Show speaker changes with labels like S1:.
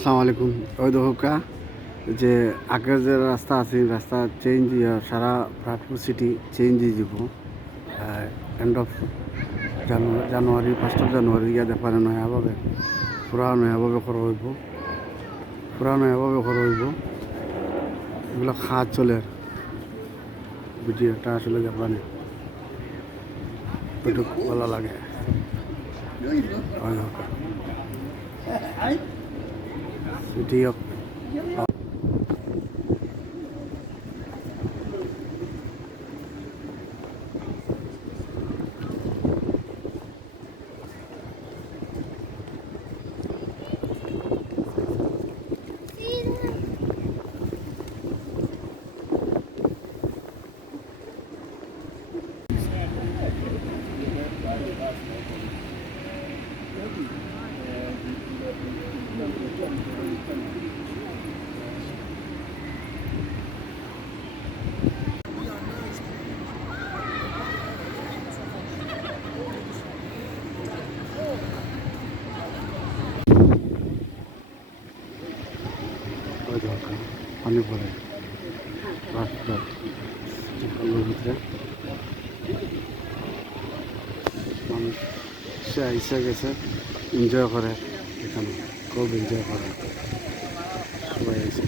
S1: আসসালামু আলাইকুম। ওই দোকা যে আগের যে রাস্তা আছে রাস্তা চেঞ্জ সারা ব্রাডপুর সিটি চেঞ্জ হয়ে যাব। End of January first of January ইয়া দেখার নয়াভাবে পুরা নয়াভাবে করা হইব। পুরা নয়াভাবে করা হইব। এগুলো খাত চলে ভিডিওটা আসলে দেখানে একটু ভালো লাগে। সিটি অফ ওই পানি পরে রাস্তার আলোর ভিতরে মানুষ সে আইসে গেছে এনজয় করে। এখানে খুব এনজয় করে। সবাই আইসে।